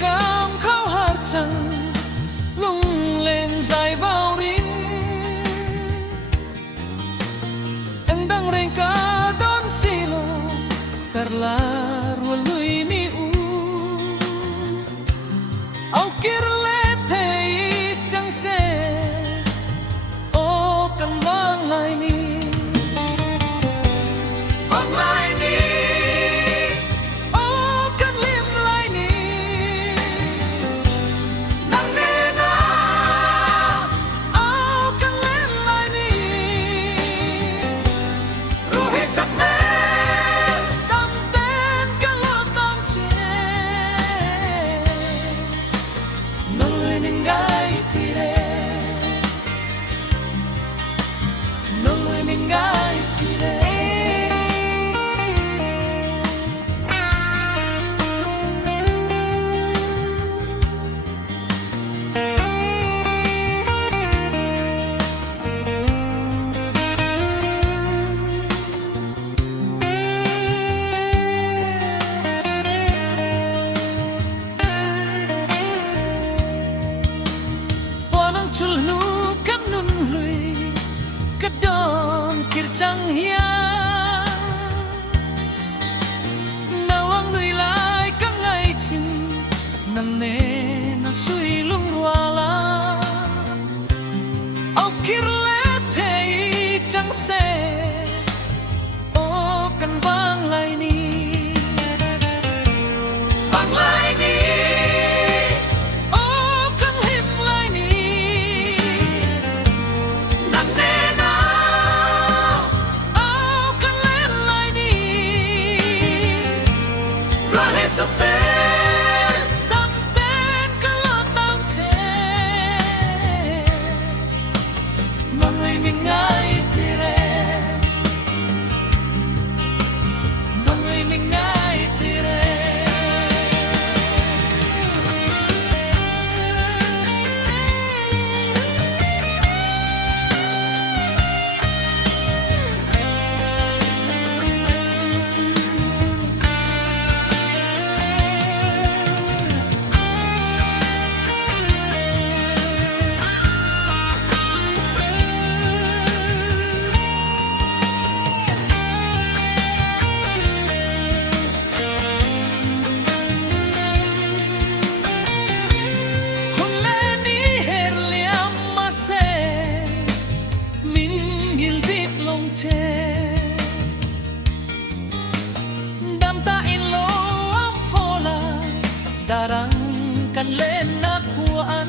cam khao hát chẳng lung lên dài bao rin ang dang ring ka don silo karlar walui mi u au kirle thei chẳng se o kan vang lai ni chulnu kan nun lui kadon kirchang hia nawang lui lai ka ngai chin nam ne na sui lung wala au kirle thei chang se o kan wang lai ni wang lai ni sa pen tam ten kalo tam te mangai mingai tire mangai mingai tire darang kan lên nát huan